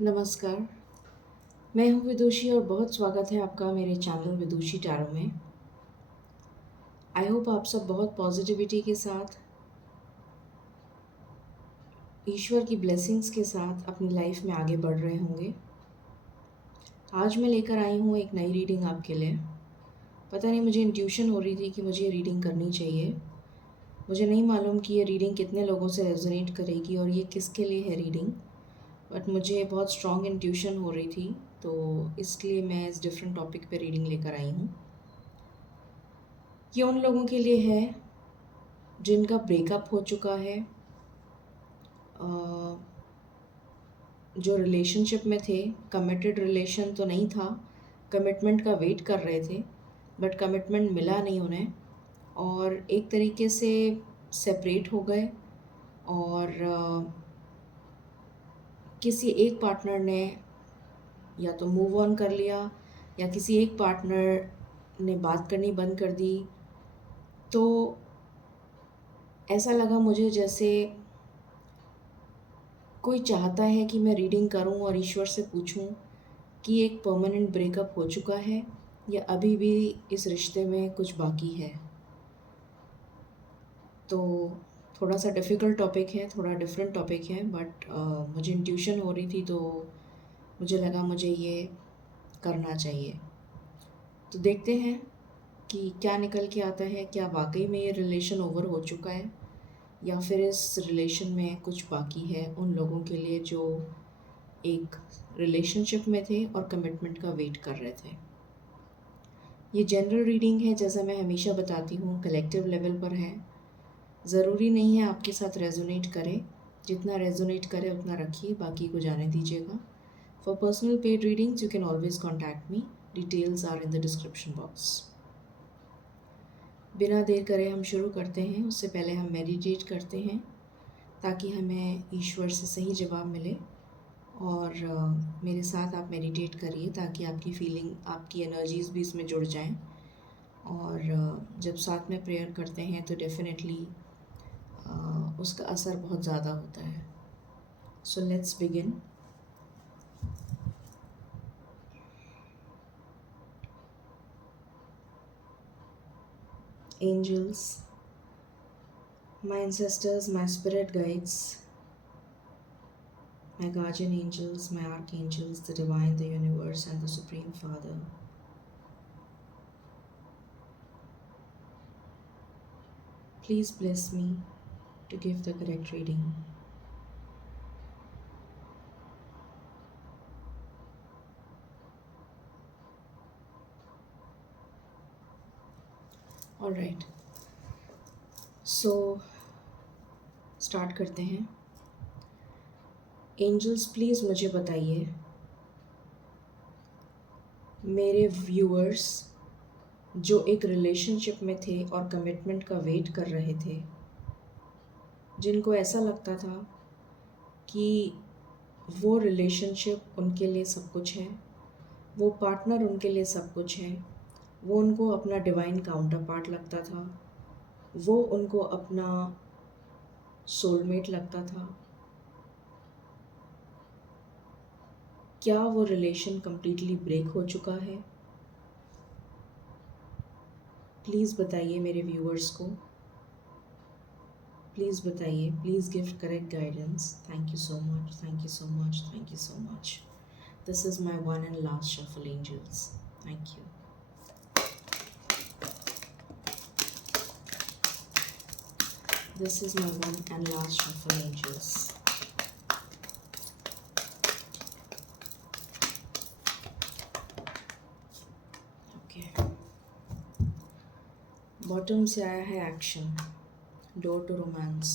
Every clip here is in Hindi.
नमस्कार, मैं हूँ विदुषी और बहुत स्वागत है आपका मेरे चैनल विदुषी टैरो में। आई होप आप सब बहुत पॉजिटिविटी के साथ, ईश्वर की ब्लेसिंग्स के साथ अपनी लाइफ में आगे बढ़ रहे होंगे। आज मैं लेकर आई हूँ एक नई रीडिंग आपके लिए। पता नहीं, मुझे इंट्यूशन हो रही थी कि मुझे ये रीडिंग करनी चाहिए। मुझे नहीं मालूम कि ये रीडिंग कितने लोगों से रेजोनेट करेगी और ये किसके लिए है रीडिंग, बट मुझे बहुत स्ट्रॉन्ग इंट्यूशन हो रही थी, तो इसलिए मैं इस डिफरेंट टॉपिक पे रीडिंग लेकर आई हूँ। ये उन लोगों के लिए है जिनका ब्रेकअप हो चुका है, जो रिलेशनशिप में थे। कमिटेड रिलेशन तो नहीं था, कमिटमेंट का वेट कर रहे थे, बट कमिटमेंट मिला नहीं उन्हें और एक तरीके से सेपरेट हो गए। और किसी एक पार्टनर ने या तो मूव ऑन कर लिया या किसी एक पार्टनर ने बात करनी बंद कर दी। तो ऐसा लगा मुझे जैसे कोई चाहता है कि मैं रीडिंग करूं और ईश्वर से पूछूं कि एक परमानेंट ब्रेकअप हो चुका है या अभी भी इस रिश्ते में कुछ बाकी है। तो थोड़ा सा डिफ़िकल्ट टॉपिक है, थोड़ा डिफरेंट टॉपिक है, बट मुझे इंट्यूशन हो रही थी तो मुझे लगा मुझे ये करना चाहिए। तो देखते हैं कि क्या निकल के आता है। क्या वाकई में ये रिलेशन ओवर हो चुका है या फिर इस रिलेशन में कुछ बाकी है उन लोगों के लिए जो एक रिलेशनशिप में थे और कमिटमेंट का वेट कर रहे थे। ये जनरल रीडिंग है, जैसा मैं हमेशा बताती हूँ, कलेक्टिव लेवल पर है। ज़रूरी नहीं है आपके साथ रेजोनेट करे, जितना रेजोनेट करे उतना रखिए, बाकी को जाने दीजिएगा। For personal paid readings you can always contact me, details are in the description box. बिना देर करे हम शुरू करते हैं। उससे पहले हम मेडिटेट करते हैं ताकि हमें ईश्वर से सही जवाब मिले। और मेरे साथ आप मेडिटेट करिए ताकि आपकी फीलिंग, आपकी एनर्जीज़ भी इसमें जुड़ जाएं। और जब साथ में प्रेयर करते हैं तो डेफिनेटली उसका असर बहुत ज़्यादा होता है। So let's begin. Angels, my ancestors, my spirit guides, my guardian angels, my archangels, the divine, the universe, and the Supreme Father, please bless me to give the correct reading. All right, so start करते हैं। एंजल्स, प्लीज़ मुझे बताइए, मेरे व्यूअर्स जो एक रिलेशनशिप में थे और कमिटमेंट का वेट कर रहे थे, जिनको ऐसा लगता था कि वो रिलेशनशिप उनके लिए सब कुछ है, वो पार्टनर उनके लिए सब कुछ है, वो उनको अपना डिवाइन काउंटर पार्ट लगता था, वो उनको अपना सोलमेट लगता था। क्या वो रिलेशन कम्प्लीटली ब्रेक हो चुका है? प्लीज़ बताइए मेरे व्यूअर्स को, प्लीज़ बताइए, please give correct guidance. Thank you so much, thank you so much, thank you so much. This is my one and last shuffle, angels. Thank you. This is my one and last shuffle, angels. Okay. Bottom से आया है action, door to romance.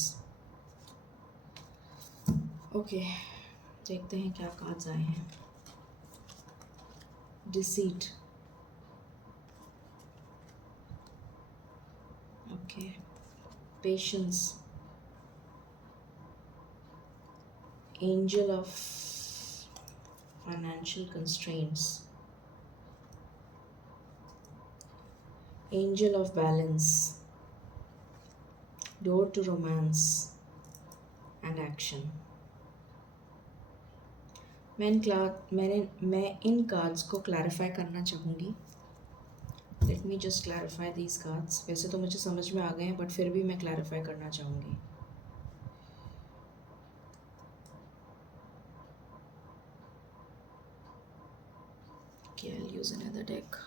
Okay, देखते हैं क्या कार्ड्स आए हैं। Deceit, okay. Patience, angel of financial constraints, angel of balance, door to romance and action. मैं इन कार्ड्स को क्लैरिफाई करना चाहूँगी। Let me just clarify these cards. वैसे तो मुझे समझ में आ गए हैं, बट फिर भी मैं क्लैरिफाई करना चाहूँगी। Okay, I'll use another deck.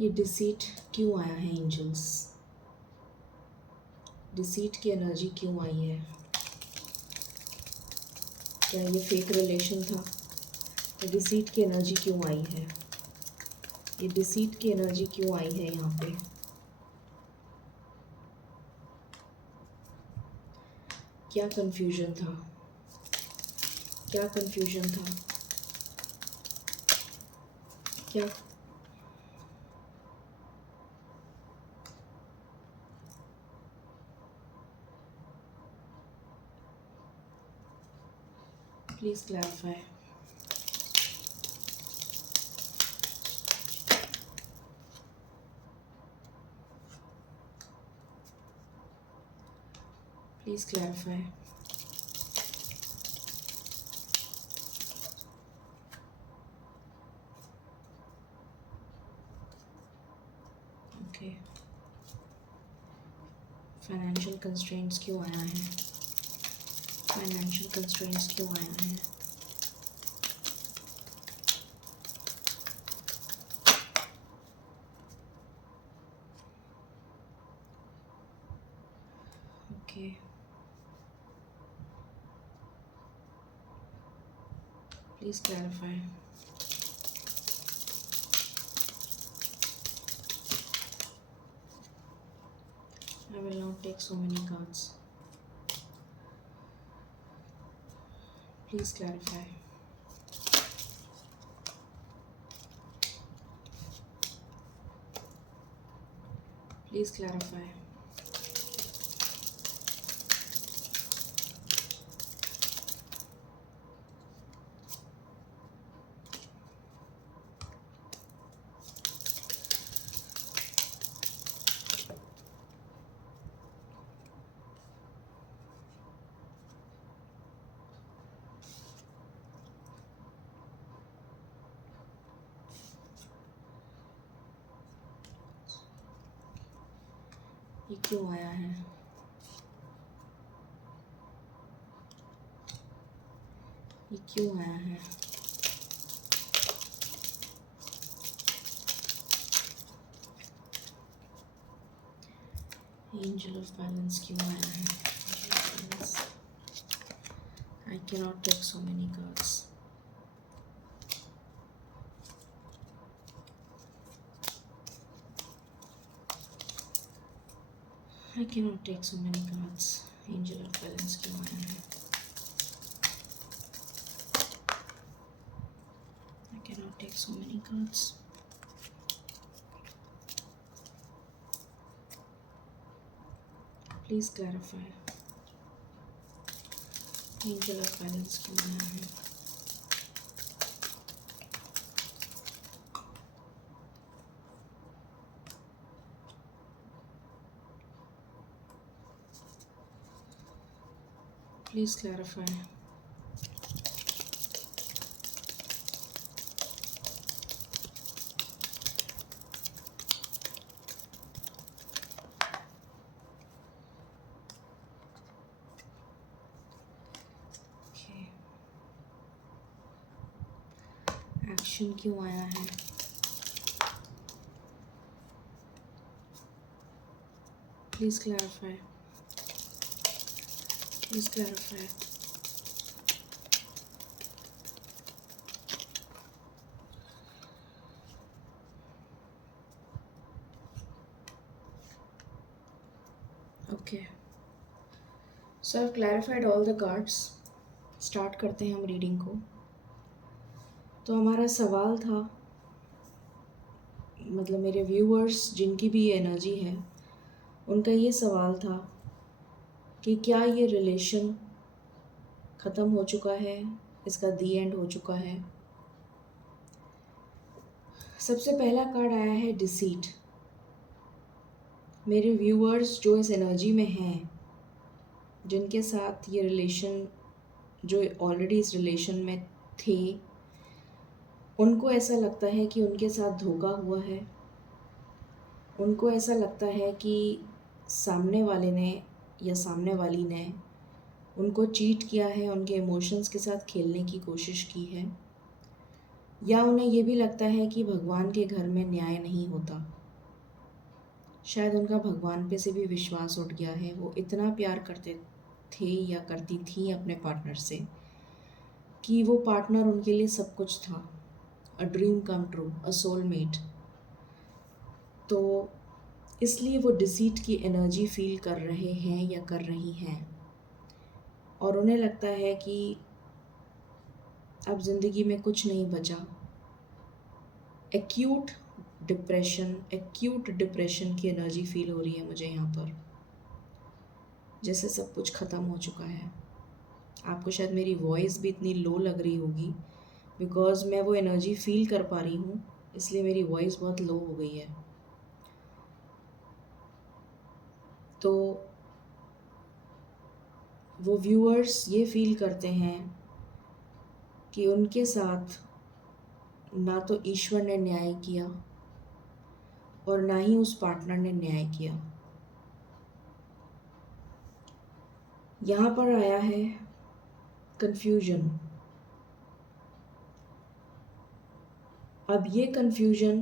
ये डिसीट क्यों आया है एंजल्स? डिसीट की एनर्जी क्यों आई है? क्या ये फेक रिलेशन था? ये डिसीट की एनर्जी क्यों आई है? ये डिसीट की एनर्जी क्यों आई है यहाँ पे? क्या कंफ्यूजन था? क्या कंफ्यूजन था? क्या please clarify. Please clarify. Okay, financial constraints क्यों आया है? फाइनेंशियल कंस्ट्रेंट्स क्यों आया है? Okay, please clarify. I will not take so many cards. Please clarify. Please clarify. ये क्यों आया है? ये क्यों आया है? एंजल ऑफ बैलेंस क्यों आया है? I cannot take so many cards. I cannot take so many cards. Angel of balance क्यों आया है? I cannot take so many cards. Please clarify. Angel of balance क्यों आया है? Please clarify. Okay. Action क्यों आया है? Please clarify. Please clarify. Okay. So I've clarified all the cards. Start करते हैं हम रीडिंग को। तो हमारा सवाल था, मतलब मेरे व्यूअर्स जिनकी भी ये एनर्जी है, उनका ये सवाल था कि क्या ये रिलेशन ख़त्म हो चुका है, इसका दी एंड हो चुका है। सबसे पहला कार्ड आया है डिसीट। मेरे व्यूअर्स जो इस एनर्जी में हैं, जिनके साथ ये रिलेशन जो ऑलरेडी इस रिलेशन में थे, उनको ऐसा लगता है कि उनके साथ धोखा हुआ है। उनको ऐसा लगता है कि सामने वाले ने या सामने वाली ने उनको चीट किया है, उनके इमोशंस के साथ खेलने की कोशिश की है, या उन्हें ये भी लगता है कि भगवान के घर में न्याय नहीं होता। शायद उनका भगवान पे से भी विश्वास उठ गया है। वो इतना प्यार करते थे या करती थी अपने पार्टनर से कि वो पार्टनर उनके लिए सब कुछ था, a dream come true, a soulmate. तो इसलिए वो डिसीट की एनर्जी फील कर रहे हैं या कर रही हैं, और उन्हें लगता है कि अब ज़िंदगी में कुछ नहीं बचा। एक्यूट डिप्रेशन की एनर्जी फील हो रही है मुझे यहाँ पर, जैसे सब कुछ ख़त्म हो चुका है। आपको शायद मेरी वॉइस भी इतनी लो लग रही होगी बिकॉज़ मैं वो एनर्जी फील कर पा रही हूँ, इसलिए मेरी वॉइस बहुत लो हो गई है। तो वो व्यूअर्स ये फील करते हैं कि उनके साथ ना तो ईश्वर ने न्याय किया और ना ही उस पार्टनर ने न्याय किया। यहाँ पर आया है कन्फ्यूजन। अब ये कन्फ्यूजन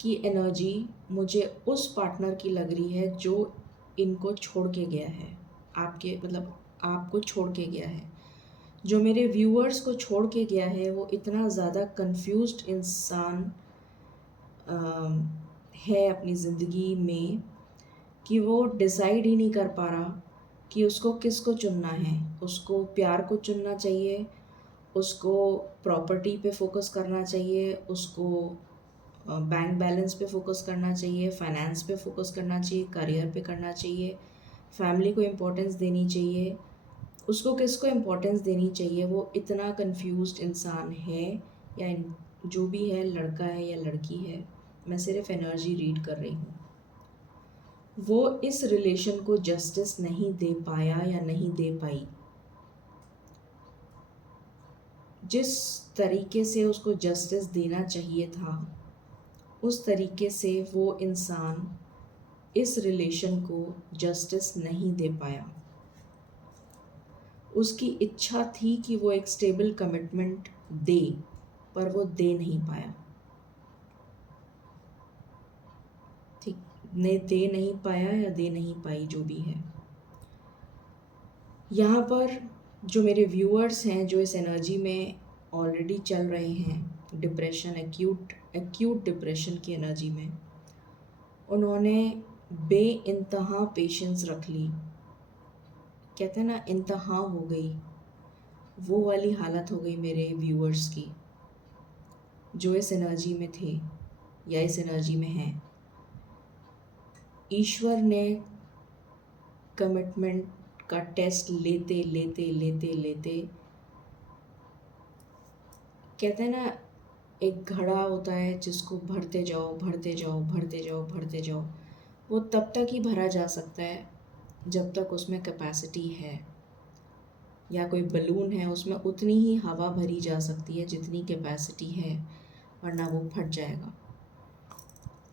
की एनर्जी मुझे उस पार्टनर की लग रही है जो इनको छोड़ के गया है, आपके मतलब आपको छोड़ के गया है। जो मेरे व्यूअर्स को छोड़ के गया है वो इतना ज़्यादा कंफ्यूज्ड इंसान है अपनी ज़िंदगी में कि वो डिसाइड ही नहीं कर पा रहा कि उसको किसको चुनना है। उसको प्यार को चुनना चाहिए, उसको प्रॉपर्टी पे फोकस करना चाहिए, उसको बैंक बैलेंस पे फोकस करना चाहिए, फाइनेंस पे फोकस करना चाहिए, करियर पे करना चाहिए, फैमिली को इम्पोर्टेंस देनी चाहिए, उसको किसको इम्पोर्टेंस देनी चाहिए। वो इतना कंफ्यूज्ड इंसान है, या जो भी है, लड़का है या लड़की है, मैं सिर्फ एनर्जी रीड कर रही हूँ। वो इस रिलेशन को जस्टिस नहीं दे पाया या नहीं दे पाई। जिस तरीके से उसको जस्टिस देना चाहिए था उस तरीके से वो इंसान इस रिलेशन को जस्टिस नहीं दे पाया। उसकी इच्छा थी कि वो एक स्टेबल कमिटमेंट दे, पर वो दे नहीं पाया। ठीक, ने दे नहीं पाया या दे नहीं पाई, जो भी है। यहाँ पर जो मेरे व्यूअर्स हैं, जो इस एनर्जी में ऑलरेडी चल रहे हैं, डिप्रेशन, एक्यूट डिप्रेशन की एनर्जी में, उन्होंने बेइंतहा पेशेंस रख ली। कहते हैं ना, इंतहा हो गई, वो वाली हालत हो गई मेरे व्यूअर्स की, जो इस एनर्जी में थे या इस एनर्जी में हैं। ईश्वर ने कमिटमेंट का टेस्ट लेते लेते लेते लेते, कहते हैं ना, एक घड़ा होता है जिसको भरते जाओ भरते जाओ भरते जाओ भरते जाओ, वो तब तक ही भरा जा सकता है जब तक उसमें कैपेसिटी है। या कोई बलून है, उसमें उतनी ही हवा भरी जा सकती है जितनी कैपेसिटी है, वरना वो फट जाएगा।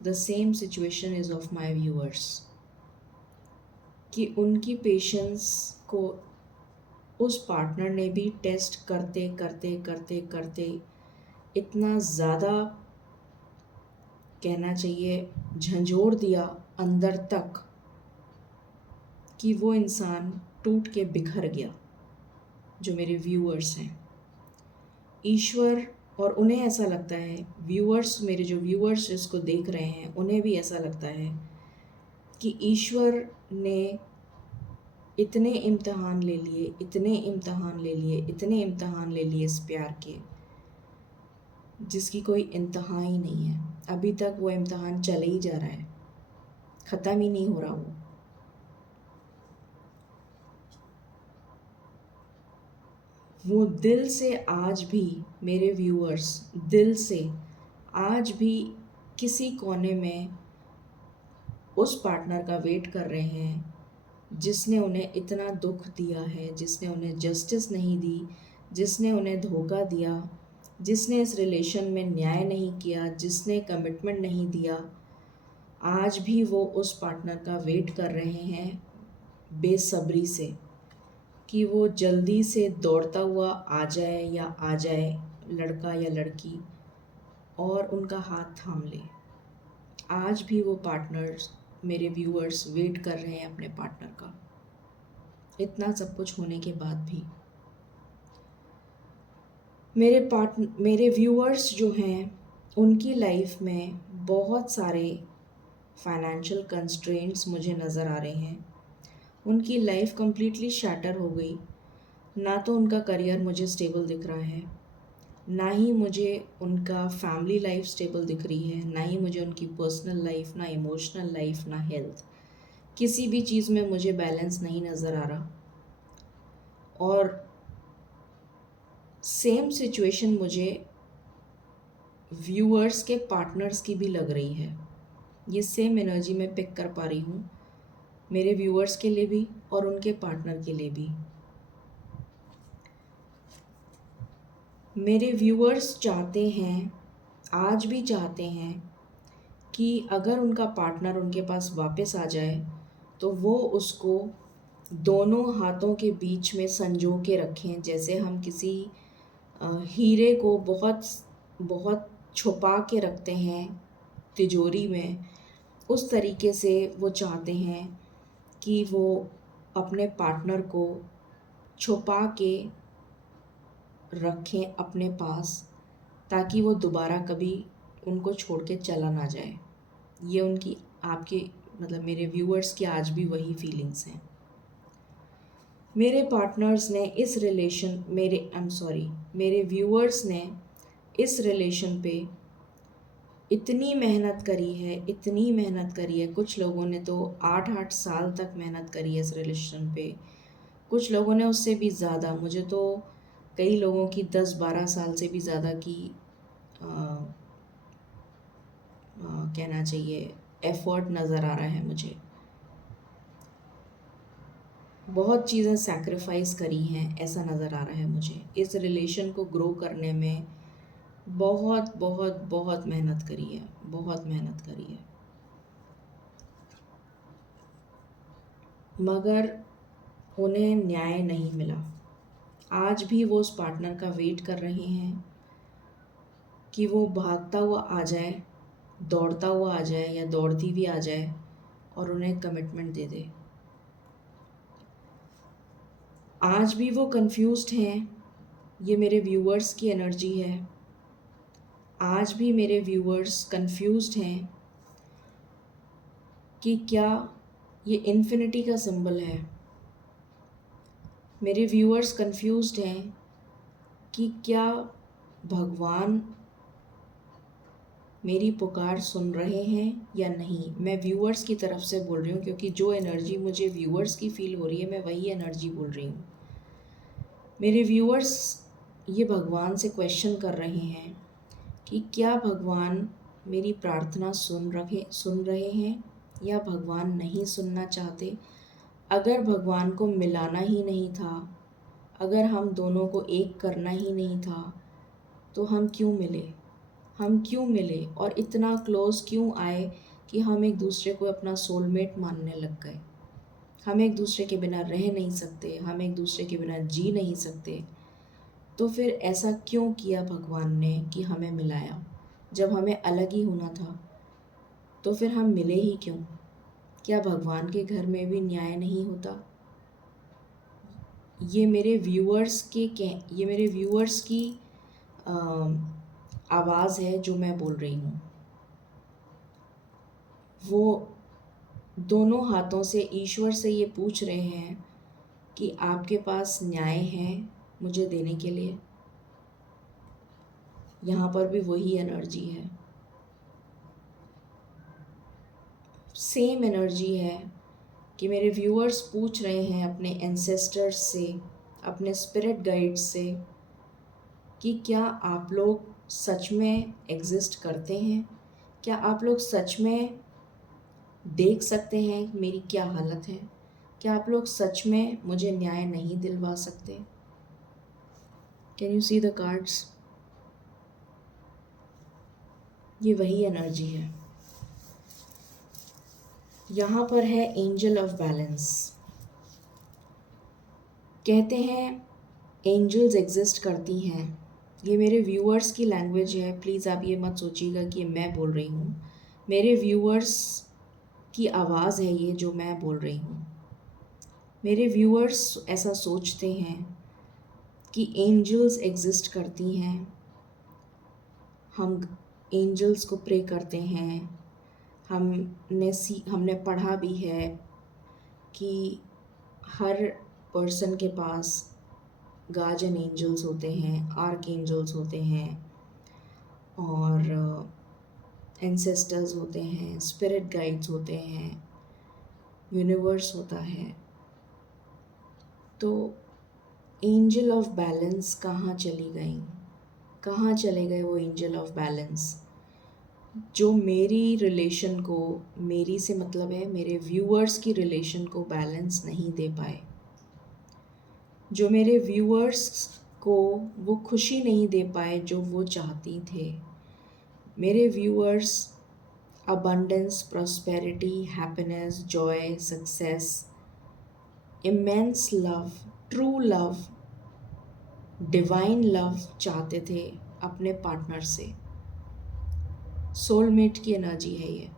The same situation is of my viewers, कि उनकी पेशेंस को उस पार्टनर ने भी टेस्ट करते करते करते करते इतना ज़्यादा, कहना चाहिए, झंझोड़ दिया अंदर तक कि वो इंसान टूट के बिखर गया। जो मेरे व्यूअर्स हैं, ईश्वर, और उन्हें ऐसा लगता है, व्यूअर्स, मेरे जो व्यूअर्स इसको देख रहे हैं, उन्हें भी ऐसा लगता है कि ईश्वर ने इतने इम्तहान ले लिए, इतने इम्तहान ले लिए, इतने इम्तहान ले लिए इस प्यार के, जिसकी कोई इंतहा ही नहीं है। अभी तक वो इम्तहान चले ही जा रहा है, ख़त्म ही नहीं हो रहा। वो दिल से आज भी, मेरे व्यूअर्स दिल से आज भी किसी कोने में उस पार्टनर का वेट कर रहे हैं जिसने उन्हें इतना दुख दिया है, जिसने उन्हें जस्टिस नहीं दी, जिसने उन्हें धोखा दिया, जिसने इस रिलेशन में न्याय नहीं किया, जिसने कमिटमेंट नहीं दिया, आज भी वो उस पार्टनर का वेट कर रहे हैं बेसब्री से कि वो जल्दी से दौड़ता हुआ आ जाए या आ जाए, लड़का या लड़की, और उनका हाथ थाम ले। आज भी वो पार्टनर्स, मेरे व्यूअर्स, वेट कर रहे हैं अपने पार्टनर का, इतना सब कुछ होने के बाद भी। मेरे व्यूअर्स जो हैं, उनकी लाइफ में बहुत सारे फाइनेंशियल कंस्ट्रेंट्स मुझे नज़र आ रहे हैं। उनकी लाइफ कंप्लीटली शैटर हो गई। ना तो उनका करियर मुझे स्टेबल दिख रहा है, ना ही मुझे उनका फैमिली लाइफ स्टेबल दिख रही है, ना ही मुझे उनकी पर्सनल लाइफ, ना इमोशनल लाइफ, ना हेल्थ, किसी भी चीज़ में मुझे बैलेंस नहीं नज़र आ रहा। और सेम सिचुएशन मुझे व्यूअर्स के पार्टनर्स की भी लग रही है। ये सेम एनर्जी मैं पिक कर पा रही हूँ, मेरे व्यूअर्स के लिए भी और उनके पार्टनर के लिए भी। मेरे व्यूअर्स चाहते हैं, आज भी चाहते हैं, कि अगर उनका पार्टनर उनके पास वापस आ जाए तो वो उसको दोनों हाथों के बीच में संजो के रखें, जैसे हम किसी हीरे को बहुत बहुत छुपा के रखते हैं तिजोरी में। उस तरीके से वो चाहते हैं कि वो अपने पार्टनर को छुपा के रखें अपने पास, ताकि वो दोबारा कभी उनको छोड़ के चला ना जाए। ये उनकी, आपके मतलब मेरे व्यूअर्स की आज भी वही फीलिंग्स हैं। मेरे पार्टनर्स ने इस रिलेशन मेरे व्यूअर्स ने इस रिलेशन पे इतनी मेहनत करी है, इतनी मेहनत करी है। कुछ लोगों ने तो 8-8 साल तक मेहनत करी है इस रिलेशन पे, कुछ लोगों ने उससे भी ज़्यादा। मुझे तो कई लोगों की 10-12 साल से भी ज़्यादा की कहना चाहिए एफ़र्ट नज़र आ रहा है मुझे। बहुत चीज़ें सैक्रिफाइस करी हैं, ऐसा नज़र आ रहा है मुझे। इस रिलेशन को ग्रो करने में बहुत बहुत बहुत मेहनत करी है, बहुत मेहनत करी है, मगर उन्हें न्याय नहीं मिला। आज भी वो उस पार्टनर का वेट कर रहे हैं कि वो भागता हुआ आ जाए, दौड़ता हुआ आ जाए या दौड़ती भी आ जाए और उन्हें कमिटमेंट दे दे। आज भी वो कंफ्यूज्ड हैं। ये मेरे व्यूअर्स की एनर्जी है। आज भी मेरे व्यूअर्स कंफ्यूज्ड हैं कि क्या ये इन्फिनिटी का सिंबल है। मेरे व्यूअर्स कंफ्यूज्ड हैं कि क्या भगवान मेरी पुकार सुन रहे हैं या नहीं। मैं व्यूअर्स की तरफ से बोल रही हूँ, क्योंकि जो एनर्जी मुझे व्यूअर्स की फ़ील हो रही है, मैं वही एनर्जी बोल रही हूँ। मेरे व्यूअर्स ये भगवान से क्वेश्चन कर रहे हैं कि क्या भगवान मेरी प्रार्थना सुन रहे हैं या भगवान नहीं सुनना चाहते। अगर भगवान को मिलाना ही नहीं था, अगर हम दोनों को एक करना ही नहीं था, तो हम क्यों मिले, हम क्यों मिले और इतना क्लोज क्यों आए कि हम एक दूसरे को अपना सोलमेट मानने लग गए। हम एक दूसरे के बिना रह नहीं सकते, हम एक दूसरे के बिना जी नहीं सकते। तो फिर ऐसा क्यों किया भगवान ने कि हमें मिलाया, जब हमें अलग ही होना था। तो फिर हम मिले ही क्यों। क्या भगवान के घर में भी न्याय नहीं होता। ये मेरे व्यूअर्स की आवाज़ है जो मैं बोल रही हूँ। वो दोनों हाथों से ईश्वर से ये पूछ रहे हैं कि आपके पास न्याय है मुझे देने के लिए। यहाँ पर भी वही एनर्जी है, सेम एनर्जी है कि मेरे व्यूअर्स पूछ रहे हैं अपने एंसेस्टर्स से, अपने स्पिरिट गाइड्स से, कि क्या आप लोग सच में एग्जिस्ट करते हैं। क्या आप लोग सच में देख सकते हैं मेरी क्या हालत है। क्या आप लोग सच में मुझे न्याय नहीं दिलवा सकते? Can you see the cards? ये वही एनर्जी है। यहाँ पर है एंजल ऑफ बैलेंस। कहते हैं एंजल्स एग्जिस्ट करती हैं। ये मेरे व्यूअर्स की लैंग्वेज है, प्लीज़ आप ये मत सोचिएगा कि मैं बोल रही हूँ। मेरे व्यूअर्स की आवाज़ है ये जो मैं बोल रही हूँ। मेरे व्यूअर्स ऐसा सोचते हैं कि एंजल्स एग्जिस्ट करती हैं। हम एंजल्स को प्रे करते हैं। हमने पढ़ा भी है कि हर पर्सन के पास गार्जियन एंजल्स होते हैं, आर्क एंजल्स होते हैं और एंसेस्टर्स होते हैं, स्पिरिट गाइड्स होते हैं, यूनिवर्स होता है। तो एंजल ऑफ बैलेंस कहाँ चली गई? कहाँ चले गए वो एंजल ऑफ बैलेंस जो मेरी रिलेशन को, मेरी से मतलब है मेरे व्यूअर्स की रिलेशन को बैलेंस नहीं दे पाए, जो मेरे व्यूअर्स को वो खुशी नहीं दे पाए जो वो चाहती थे। मेरे viewers abundance, prosperity, happiness, joy, success, immense love, true love, divine love चाहते थे अपने पार्टनर से। सोलमेट की एनर्जी है ये,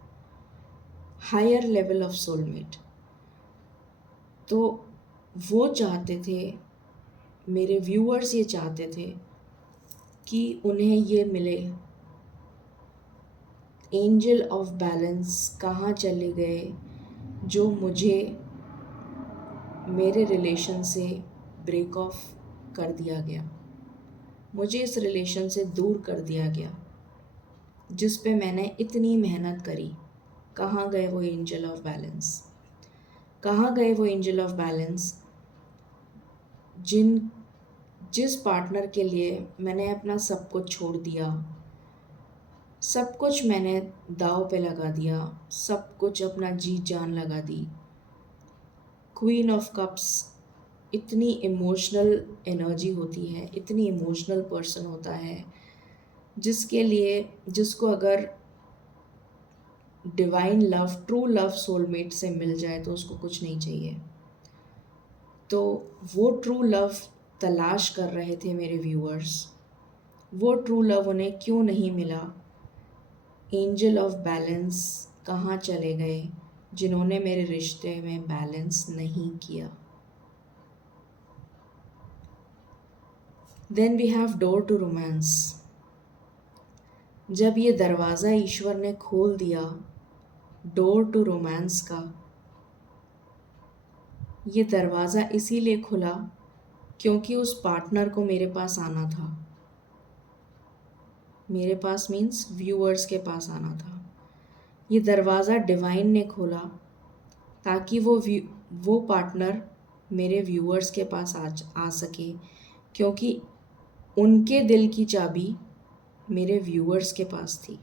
हायर लेवल ऑफ सोलमेट। तो वो चाहते थे, मेरे व्यूअर्स ये चाहते थे कि उन्हें ये मिले। एंजल ऑफ बैलेंस कहाँ चले गए जो मुझे मेरे रिलेशन से ब्रेक ऑफ कर दिया गया, मुझे इस रिलेशन से दूर कर दिया गया जिस पे मैंने इतनी मेहनत करी। कहाँ गए वो एंजल ऑफ बैलेंस? कहाँ गए वो एंजल ऑफ बैलेंस जिस पार्टनर के लिए मैंने अपना सब कुछ छोड़ दिया, सब कुछ मैंने दाव पे लगा दिया, सब कुछ अपना जी जान लगा दी। क्वीन ऑफ कप्स इतनी इमोशनल एनर्जी होती है, इतनी इमोशनल पर्सन होता है जिसके लिए, जिसको अगर divine love, true love soulmate से मिल जाए तो उसको कुछ नहीं चाहिए। तो वो ट्रू लव तलाश कर रहे थे मेरे व्यूअर्स। वो ट्रू लव उन्हें क्यों नहीं मिला? एंजल ऑफ बैलेंस कहाँ चले गए जिन्होंने मेरे रिश्ते में बैलेंस नहीं किया? Then we have door to romance. जब ये दरवाज़ा ईश्वर ने खोल दिया डोर टू रोमांस का, ये दरवाज़ा इसीलिए खुला क्योंकि उस पार्टनर को मेरे पास आना था। मेरे पास मीन्स व्यूअर्स के पास आना था। ये दरवाज़ा डिवाइन ने खोला ताकि वो पार्टनर मेरे व्यूअर्स के पास आ सके, क्योंकि उनके दिल की चाबी मेरे व्यूअर्स के पास थी।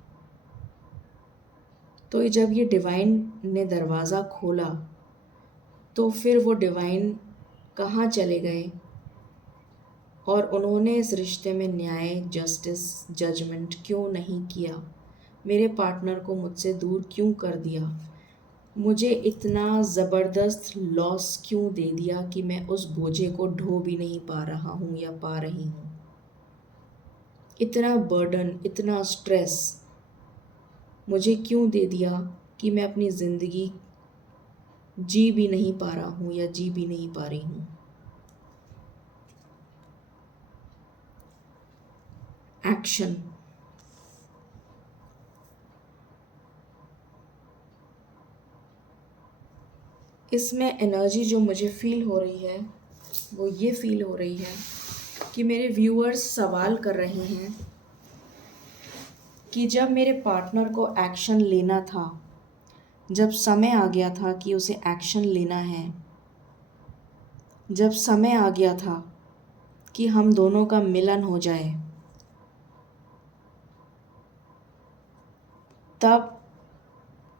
तो जब ये डिवाइन ने दरवाज़ा खोला तो फिर वो डिवाइन कहाँ चले गए और उन्होंने इस रिश्ते में न्याय, जस्टिस, जजमेंट क्यों नहीं किया? मेरे पार्टनर को मुझसे दूर क्यों कर दिया? मुझे इतना ज़बरदस्त लॉस क्यों दे दिया कि मैं उस बोझे को ढो भी नहीं पा रहा हूँ या पा रही हूँ? इतना बर्डन, इतना स्ट्रेस मुझे क्यों दे दिया कि मैं अपनी ज़िंदगी जी भी नहीं पा रहा हूँ या जी भी नहीं पा रही हूँ? एक्शन। इसमें एनर्जी जो मुझे फील हो रही है वो ये फील हो रही है कि मेरे व्यूअर्स सवाल कर रहे हैं कि जब मेरे पार्टनर को एक्शन लेना था, जब समय आ गया था कि उसे एक्शन लेना है, जब समय आ गया था कि हम दोनों का मिलन हो जाए, तब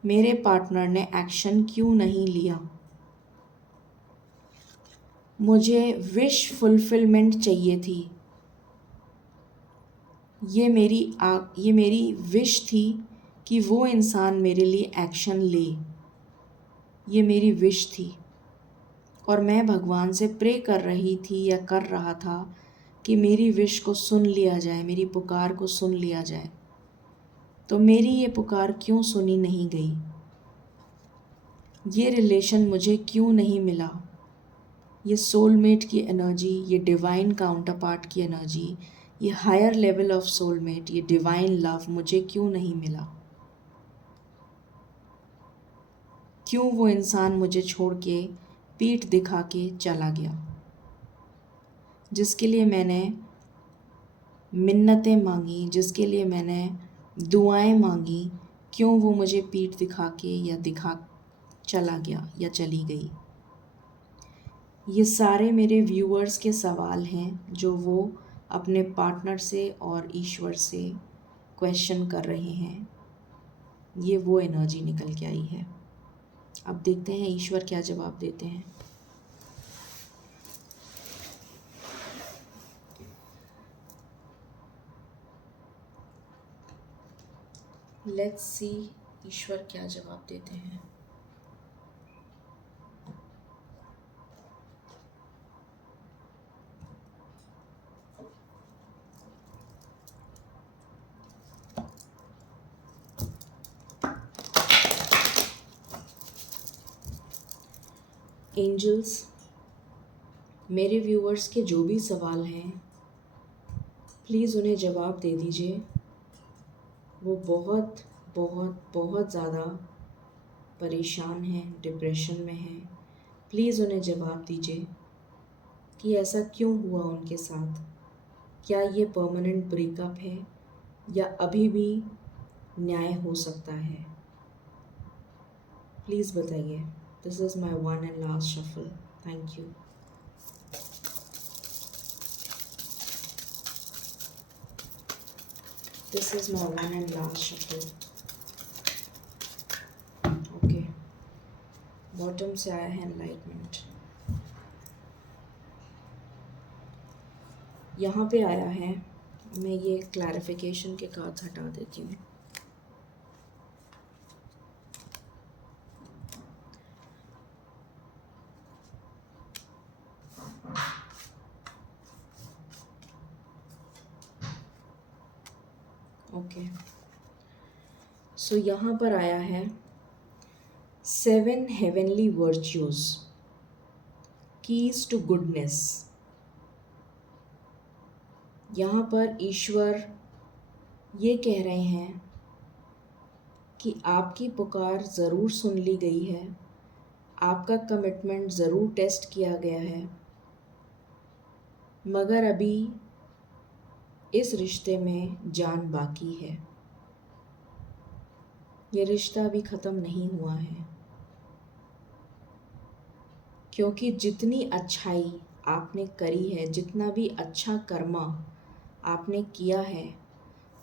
मेरे पार्टनर ने एक्शन क्यों नहीं लिया? मुझे विश फुलफिलमेंट चाहिए थी। ये मेरी विश थी कि वो इंसान मेरे लिए एक्शन ले। ये मेरी विश थी और मैं भगवान से प्रे कर रही थी या कर रहा था कि मेरी विश को सुन लिया जाए, मेरी पुकार को सुन लिया जाए। तो मेरी ये पुकार क्यों सुनी नहीं गई? ये रिलेशन मुझे क्यों नहीं मिला? ये सोलमेट की एनर्जी, ये डिवाइन काउंटर पार्ट की एनर्जी, ये हायर लेवल ऑफ सोलमेट, ये डिवाइन लव मुझे क्यों नहीं मिला? क्यों वो इंसान मुझे छोड़ के पीठ दिखा के चला गया? जिसके लिए मैंने मिन्नतें मांगी, जिसके लिए मैंने दुआएं मांगी, क्यों वो मुझे पीठ दिखा के या दिखा चला गया या चली गई? ये सारे मेरे व्यूअर्स के सवाल हैं जो वो अपने पार्टनर से और ईश्वर से क्वेश्चन कर रहे हैं। ये वो एनर्जी निकल के आई है। अब देखते हैं ईश्वर क्या जवाब देते हैं। लेट्स सी ईश्वर क्या जवाब देते हैं। एंजल्स, मेरे व्यूअर्स के जो भी सवाल हैं प्लीज़ उन्हें जवाब दे दीजिए। वो बहुत बहुत बहुत ज़्यादा परेशान हैं, डिप्रेशन में हैं। प्लीज़ उन्हें जवाब दीजिए कि ऐसा क्यों हुआ उनके साथ। क्या ये परमानेंट ब्रेकअप है या अभी भी न्याय हो सकता है? प्लीज़ बताइए। This is my one and last shuffle. Thank you. This is my one and last shuffle. Okay, bottom से आया है एनलाइटमेंट। यहाँ पे आया है, मैं ये क्लैरिफिकेशन के कार्ड्स हटा देती हूँ। ओके, सो यहाँ पर आया है 7 heavenly virtues, keys to goodness. यहाँ पर ईश्वर ये कह रहे हैं कि आपकी पुकार ज़रूर सुन ली गई है, आपका कमिटमेंट ज़रूर टेस्ट किया गया है, मगर अभी इस रिश्ते में जान बाकी है। ये रिश्ता अभी ख़त्म नहीं हुआ है, क्योंकि जितनी अच्छाई आपने करी है, जितना भी अच्छा कर्मा आपने किया है,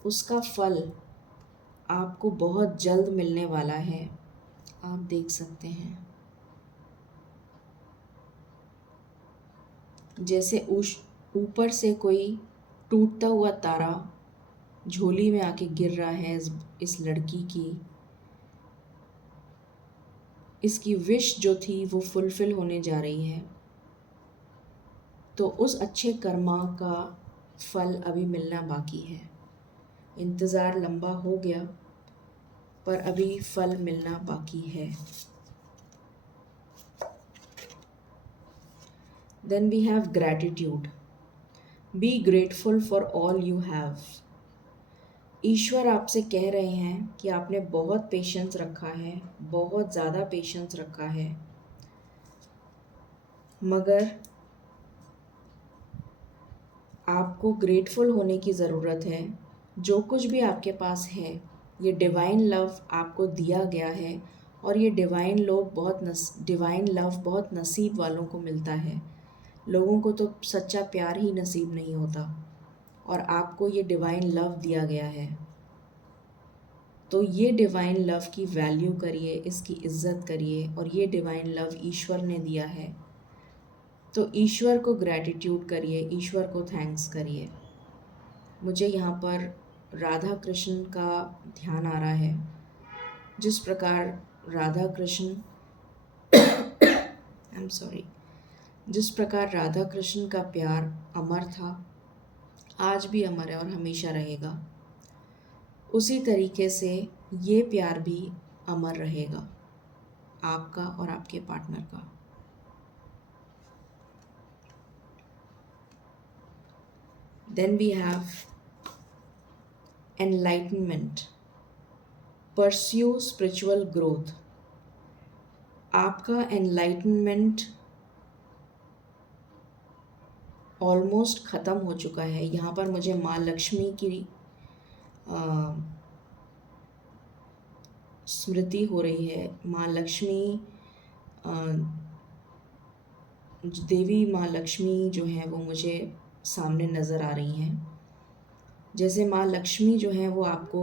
उसका फल आपको बहुत जल्द मिलने वाला है। आप देख सकते हैं जैसे ऊपर से कोई टूटता हुआ तारा झोली में आके गिर रहा है इस लड़की की। इसकी विश जो थी वो फुलफिल होने जा रही है, तो उस अच्छे कर्मा का फल अभी मिलना बाकी है। इंतज़ार लंबा हो गया पर अभी फल मिलना बाकी है। Then we have gratitude. Be grateful for all you have. ईश्वर आपसे कह रहे हैं कि आपने बहुत पेशेंस रखा है, बहुत ज़्यादा पेशेंस रखा है, मगर आपको ग्रेटफुल होने की ज़रूरत है। जो कुछ भी आपके पास है, ये डिवाइन लव आपको दिया गया है और ये डिवाइन लव बहुत नसीब वालों को मिलता है। लोगों को तो सच्चा प्यार ही नसीब नहीं होता और आपको ये डिवाइन लव दिया गया है। तो ये डिवाइन लव की वैल्यू करिए, इसकी इज़्ज़त करिए, और ये डिवाइन लव ईश्वर ने दिया है। तो ईश्वर को ग्रैटिट्यूड करिए, ईश्वर को थैंक्स करिए। मुझे यहाँ पर राधा कृष्ण का ध्यान आ रहा है। जिस प्रकार Radha Krishna I am sorry, जिस प्रकार राधा कृष्ण का प्यार अमर था, आज भी अमर है और हमेशा रहेगा, उसी तरीके से ये प्यार भी अमर रहेगा, आपका और आपके पार्टनर का। Then we have enlightenment. Pursue spiritual growth. आपका enlightenment ऑलमोस्ट ख़त्म हो चुका है। यहाँ पर मुझे माँ लक्ष्मी की स्मृति हो रही है। माँ लक्ष्मी, देवी माँ लक्ष्मी जो है वो मुझे सामने नज़र आ रही हैं। जैसे माँ लक्ष्मी जो है वो आपको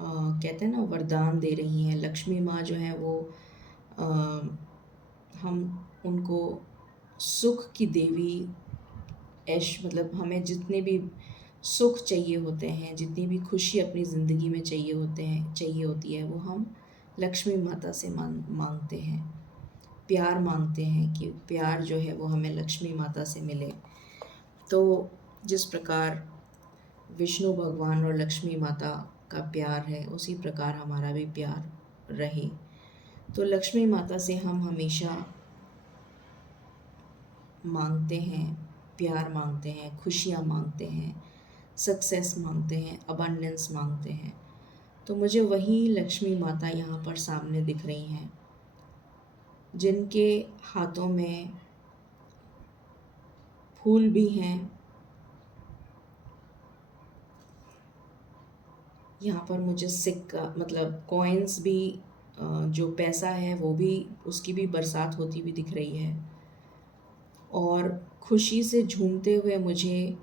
कहते हैं ना, वरदान दे रही हैं। लक्ष्मी माँ जो है वो हम उनको सुख की देवी, ऐश मतलब हमें जितने भी सुख चाहिए होते हैं, जितनी भी खुशी अपनी ज़िंदगी में चाहिए होती है, वो हम लक्ष्मी माता से मांगते हैं। प्यार मांगते हैं कि प्यार जो है वो हमें लक्ष्मी माता से मिले। तो जिस प्रकार विष्णु भगवान और लक्ष्मी माता का प्यार है, उसी प्रकार हमारा भी प्यार रहे। तो लक्ष्मी माता से हम हमेशा मांगते हैं, प्यार मांगते हैं, खुशियाँ मांगते हैं, सक्सेस मांगते हैं, अबंडेंस मांगते हैं। तो मुझे वही लक्ष्मी माता यहाँ पर सामने दिख रही हैं, जिनके हाथों में फूल भी हैं। यहाँ पर मुझे सिक्का मतलब कॉइन्स भी, जो पैसा है वो भी, उसकी भी बरसात होती भी दिख रही है। और खुशी से झूमते हुए मुझे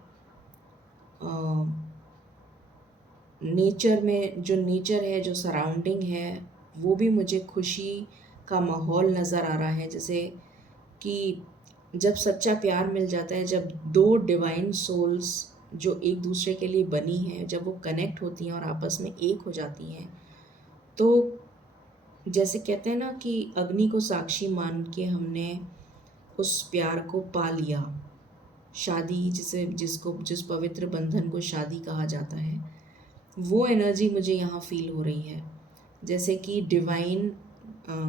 नेचर में, जो नेचर है, जो सराउंडिंग है, वो भी मुझे खुशी का माहौल नज़र आ रहा है। जैसे कि जब सच्चा प्यार मिल जाता है, जब दो डिवाइन सोल्स जो एक दूसरे के लिए बनी हैं, जब वो कनेक्ट होती हैं और आपस में एक हो जाती हैं, तो जैसे कहते हैं ना कि अग्नि को साक्षी मान के हमने उस प्यार को पा लिया। शादी जिस पवित्र बंधन को शादी कहा जाता है, वो एनर्जी मुझे यहाँ फील हो रही है। जैसे कि डिवाइन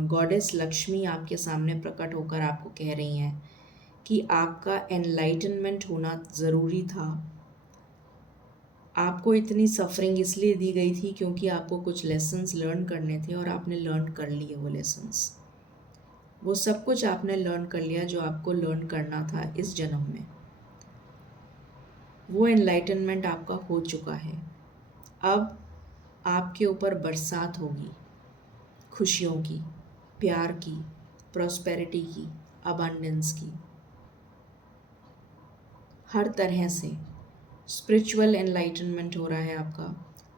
गॉडेस लक्ष्मी आपके सामने प्रकट होकर आपको कह रही हैं कि आपका एनलाइटनमेंट होना ज़रूरी था। आपको इतनी सफरिंग इसलिए दी गई थी क्योंकि आपको कुछ लेसन्स लर्न करने थे और आपने लर्न कर लिए वो लेसन्स। वो सब कुछ आपने लर्न कर लिया जो आपको लर्न करना था इस जन्म में। वो एनलाइटनमेंट आपका हो चुका है। अब आपके ऊपर बरसात होगी, खुशियों की, प्यार की, प्रॉस्पेरिटी की, अबंडेंस की, हर तरह से। स्पिरिचुअल एनलाइटनमेंट हो रहा है आपका,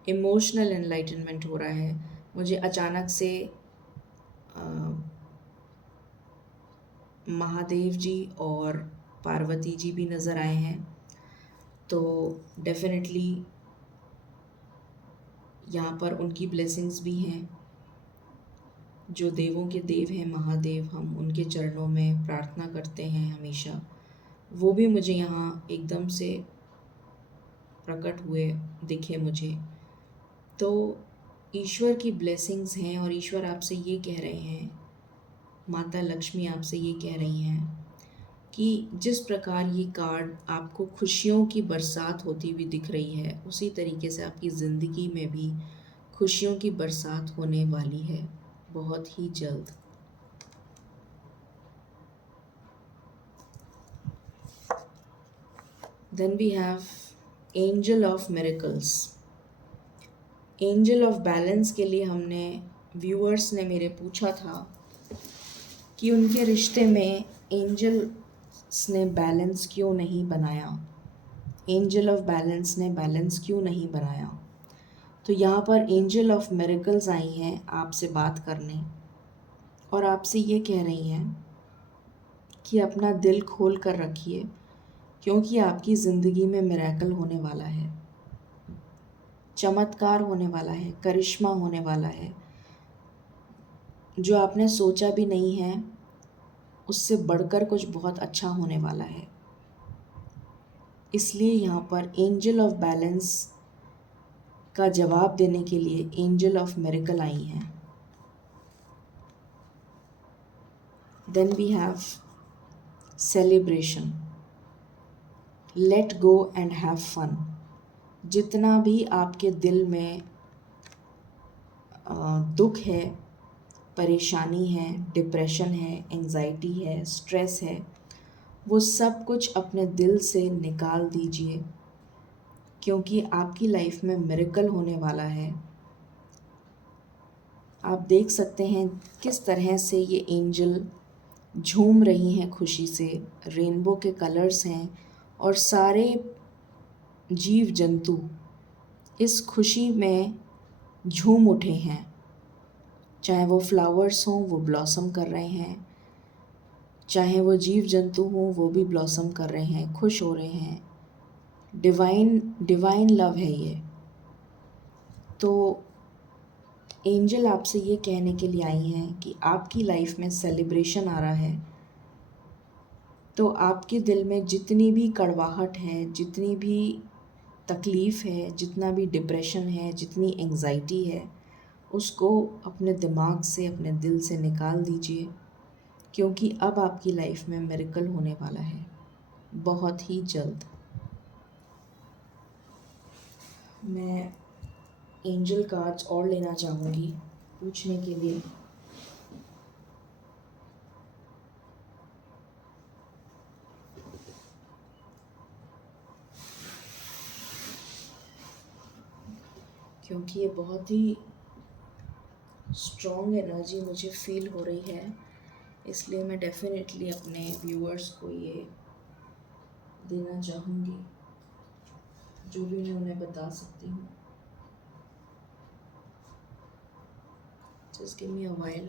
इमोशनल एनलाइटनमेंट हो रहा है। मुझे अचानक से महादेव जी और पार्वती जी भी नज़र आए हैं। तो डेफिनेटली यहाँ पर उनकी ब्लेसिंग्स भी हैं। जो देवों के देव हैं महादेव, हम उनके चरणों में प्रार्थना करते हैं हमेशा, वो भी मुझे यहाँ एकदम से प्रकट हुए दिखे मुझे। तो ईश्वर की ब्लेसिंग्स हैं और ईश्वर आपसे ये कह रहे हैं, माता लक्ष्मी आपसे ये कह रही हैं कि जिस प्रकार ये कार्ड आपको खुशियों की बरसात होती हुई दिख रही है, उसी तरीके से आपकी ज़िंदगी में भी खुशियों की बरसात होने वाली है बहुत ही जल्द। Then we have angel of miracles. Angel of balance के लिए हमने, व्यूअर्स ने मेरे पूछा था कि उनके रिश्ते में एंजल्स ने बैलेंस क्यों नहीं बनाया, एंजल ऑफ बैलेंस ने बैलेंस क्यों नहीं बनाया। तो यहाँ पर एंजल ऑफ मिरेकल्स आई हैं आपसे बात करने और आपसे ये कह रही हैं कि अपना दिल खोल कर रखिए, क्योंकि आपकी ज़िंदगी में मिरेकल होने वाला है, चमत्कार होने वाला है, करिश्मा होने वाला है। जो आपने सोचा भी नहीं है उससे बढ़कर कुछ बहुत अच्छा होने वाला है। इसलिए यहाँ पर एंजल ऑफ बैलेंस का जवाब देने के लिए एंजल ऑफ मिरेकल आई हैं। Then we have celebration, let go and have fun. जितना भी आपके दिल में दुख है, परेशानी है, डिप्रेशन है, एंजाइटी है, स्ट्रेस है, वो सब कुछ अपने दिल से निकाल दीजिए, क्योंकि आपकी लाइफ में मिरेकल होने वाला है। आप देख सकते हैं किस तरह से ये एंजल झूम रही हैं खुशी से, रेनबो के कलर्स हैं और सारे जीव जंतु इस खुशी में झूम उठे हैं। चाहे वो फ्लावर्स हों वो ब्लॉसम कर रहे हैं, चाहे वो जीव जंतु हों वो भी ब्लॉसम कर रहे हैं, खुश हो रहे हैं। डिवाइन लव है ये। तो एंजल आपसे ये कहने के लिए आई हैं कि आपकी लाइफ में सेलिब्रेशन आ रहा है, तो आपके दिल में जितनी भी कड़वाहट है, जितनी भी तकलीफ़ है, जितना भी डिप्रेशन है, जितनी एंजाइटी है, उसको अपने दिमाग से, अपने दिल से निकाल दीजिए, क्योंकि अब आपकी लाइफ में मिरेकल होने वाला है बहुत ही जल्द। मैं एंजल कार्ड्स और लेना चाहूँगी पूछने के लिए। क्योंकि ये बहुत ही स्ट्रॉन्ग एनर्जी मुझे फील हो रही है, इसलिए मैं डेफिनेटली अपने व्यूअर्स को ये देना चाहूँगी जो भी मैं उन्हें बता सकती हूँ। Just give me a while.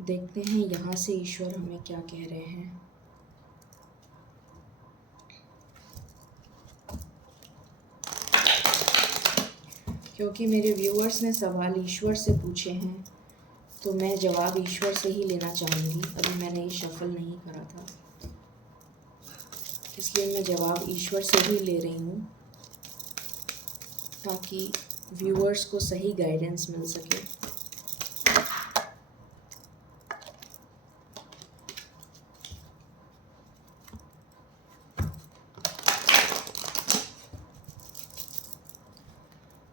देखते हैं यहाँ से ईश्वर हमें क्या कह रहे हैं। क्योंकि मेरे व्यूअर्स ने सवाल ईश्वर से पूछे हैं, तो मैं जवाब ईश्वर से ही लेना चाहूँगी। अभी मैंने ये शफल नहीं करा था, इसलिए मैं जवाब ईश्वर से ही ले रही हूँ, ताकि व्यूअर्स को सही गाइडेंस मिल सके।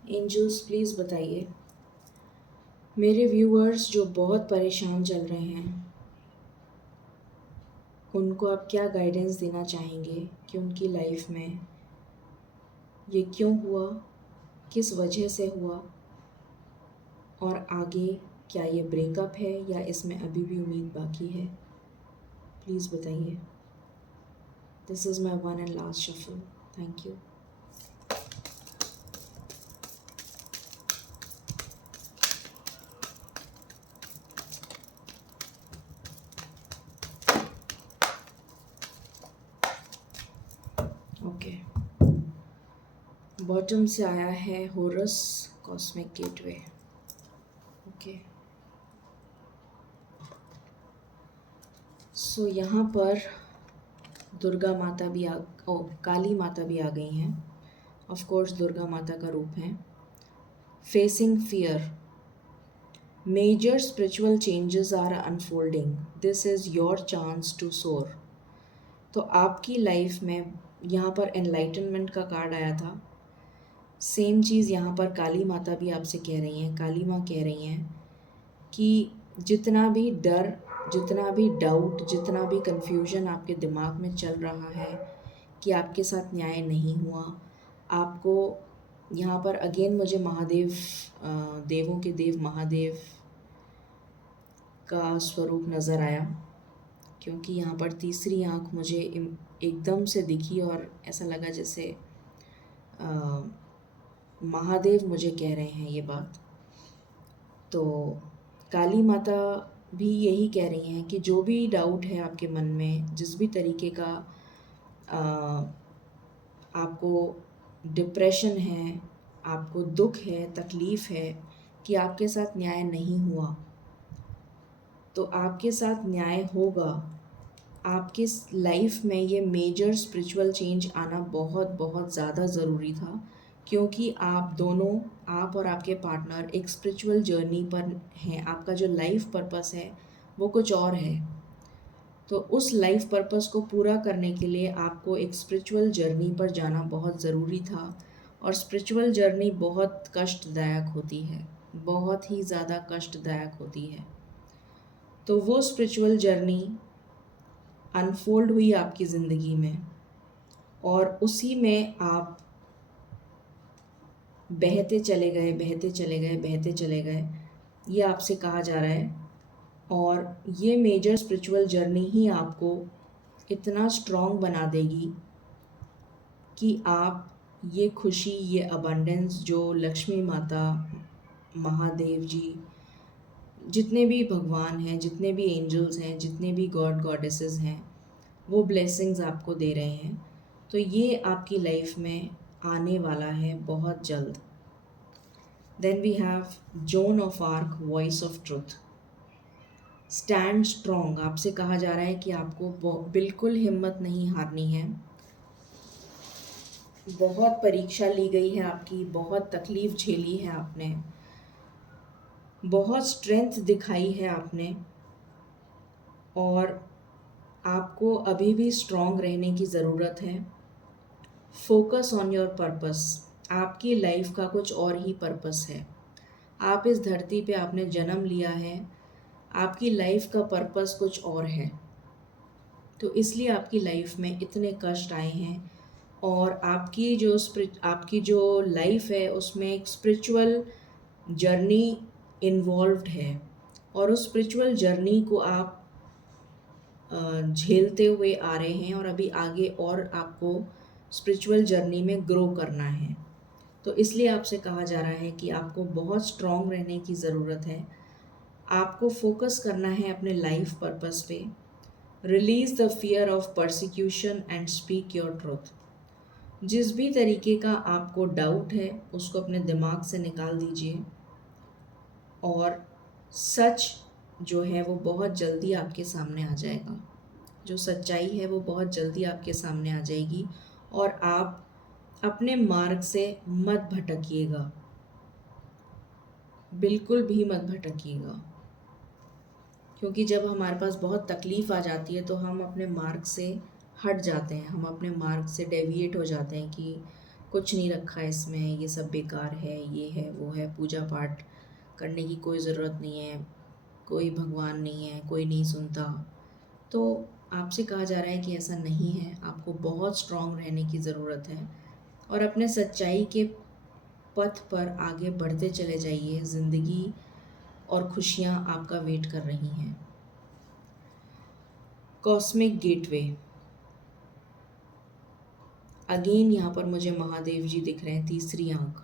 एंजल्स प्लीज़ बताइए, मेरे व्यूअर्स जो बहुत परेशान चल रहे हैं, उनको आप क्या गाइडेंस देना चाहेंगे कि उनकी लाइफ में ये क्यों हुआ, किस वजह से हुआ, और आगे क्या ये ब्रेकअप है या इसमें अभी भी उम्मीद बाकी है? प्लीज़ बताइए। This is my one and last shuffle. Thank you. Okay, bottom से आया है होरस कॉस्मिक गेटवे। ओके, सो यहाँ पर दुर्गा माता भी काली माता भी आ गई हैं। ऑफ कोर्स दुर्गा माता का रूप है। Facing fear, major spiritual changes are unfolding, this is your chance to soar. तो आपकी लाइफ में यहाँ पर एनलाइटनमेंट का कार्ड आया था। सेम चीज़ यहाँ पर काली माता भी आपसे कह रही हैं। काली माँ कह रही हैं कि जितना भी डर, जितना भी डाउट, जितना भी कन्फ्यूजन आपके दिमाग में चल रहा है कि आपके साथ न्याय नहीं हुआ, आपको यहाँ पर अगेन मुझे महादेव, देवों के देव महादेव का स्वरूप नज़र आया, क्योंकि यहाँ पर तीसरी आँख मुझे एकदम से दिखी और ऐसा लगा जैसे अ, महादेव मुझे कह रहे हैं ये बात। तो काली माता भी यही कह रही हैं कि जो भी डाउट है आपके मन में, जिस भी तरीके का अ, आपको डिप्रेशन है, आपको दुख है, तकलीफ़ है कि आपके साथ न्याय नहीं हुआ, तो आपके साथ न्याय होगा। आपके लाइफ में ये मेजर स्पिरिचुअल चेंज आना बहुत बहुत ज़्यादा ज़रूरी था, क्योंकि आप दोनों, आप और आपके पार्टनर एक स्पिरिचुअल जर्नी पर हैं। आपका जो लाइफ पर्पस है वो कुछ और है। तो उस लाइफ पर्पस को पूरा करने के लिए आपको एक स्पिरिचुअल जर्नी पर जाना बहुत ज़रूरी था। और स्पिरिचुअल जर्नी बहुत कष्टदायक होती है, बहुत ही ज़्यादा कष्टदायक होती है। तो वो स्पिरिचुअल जर्नी अनफोल्ड हुई आपकी ज़िंदगी में, और उसी में आप बहते चले गए, बहते चले गए, बहते चले गए, ये आपसे कहा जा रहा है। और ये मेजर स्पिरिचुअल जर्नी ही आपको इतना स्ट्रॉन्ग बना देगी कि आप ये खुशी, ये अबंडेंस जो लक्ष्मी माता, महादेव जी, जितने भी भगवान हैं, जितने भी एंजल्स हैं, जितने भी गॉड गॉडेसेस हैं, वो ब्लेसिंग्स आपको दे रहे हैं। तो ये आपकी लाइफ में आने वाला है बहुत जल्द। Then we have Joan of Arc, voice of truth. Stand strong, आपसे कहा जा रहा है कि आपको बिल्कुल हिम्मत नहीं हारनी है। बहुत परीक्षा ली गई है आपकी, बहुत तकलीफ़ झेली है आपने, बहुत स्ट्रेंथ दिखाई है आपने, और आपको अभी भी स्ट्रॉन्ग रहने की ज़रूरत है। Focus on your purpose. आपकी लाइफ का कुछ और ही पर्पस है। आप इस धरती पे आपने जन्म लिया है, आपकी लाइफ का पर्पस कुछ और है। तो इसलिए आपकी लाइफ में इतने कष्ट आए हैं, और आपकी जो लाइफ है उसमें एक स्पिरिचुअल जर्नी इन्वॉल्व्ड है, और उस स्पिरिचुअल जर्नी को आप झेलते हुए आ रहे हैं, और अभी आगे और आपको स्पिरिचुअल जर्नी में ग्रो करना है। तो इसलिए आपसे कहा जा रहा है कि आपको बहुत स्ट्रॉन्ग रहने की ज़रूरत है। आपको फोकस करना है अपने लाइफ पर्पस पे। Release the fear of persecution and speak your truth. जिस भी तरीके का आपको डाउट है उसको अपने दिमाग से निकाल दीजिए, और सच जो है वो बहुत जल्दी आपके सामने आ जाएगा। जो सच्चाई है वो बहुत जल्दी आपके सामने आ जाएगी, और आप अपने मार्ग से मत भटकिएगा, बिल्कुल भी मत भटकिएगा। क्योंकि जब हमारे पास बहुत तकलीफ़ आ जाती है तो हम अपने मार्ग से हट जाते हैं, हम अपने मार्ग से डेविएट हो जाते हैं कि कुछ नहीं रखा है इसमें, ये सब बेकार है, ये है, वो है, पूजा पाठ करने की कोई ज़रूरत नहीं है, कोई भगवान नहीं है, कोई नहीं सुनता। तो आपसे कहा जा रहा है कि ऐसा नहीं है, आपको बहुत स्ट्रॉन्ग रहने की ज़रूरत है, और अपने सच्चाई के पथ पर आगे बढ़ते चले जाइए। ज़िंदगी और खुशियाँ आपका वेट कर रही हैं। कॉस्मिक गेटवे, अगेन यहाँ पर मुझे महादेव जी दिख रहे हैं, तीसरी आँख।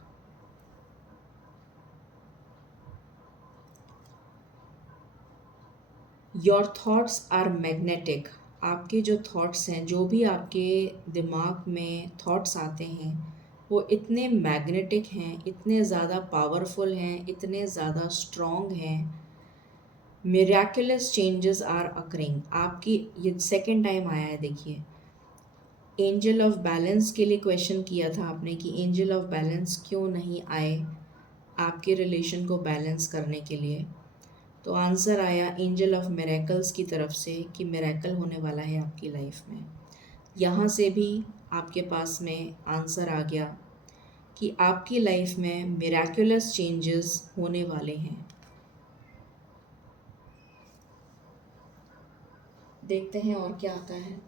Your thoughts are magnetic. आपके जो थॉट्स हैं, जो भी आपके दिमाग में थॉट्स आते हैं, वो इतने मैग्नेटिक हैं, इतने ज़्यादा पावरफुल हैं, इतने ज़्यादा स्ट्रॉन्ग हैं। Miraculous changes are occurring. आपकी ये सेकंड टाइम आया है, देखिए। एंजल ऑफ बैलेंस के लिए क्वेश्चन किया था आपने कि एंजल ऑफ बैलेंस क्यों नहीं आए आपके रिलेशन को बैलेंस करने के लिए। तो आंसर आया एंजल ऑफ मिरेकल्स की तरफ से कि मिरेकल होने वाला है आपकी लाइफ में। यहाँ से भी आपके पास में आंसर आ गया कि आपकी लाइफ में मिराकुलस चेंजेस होने वाले हैं। देखते हैं और क्या आता है।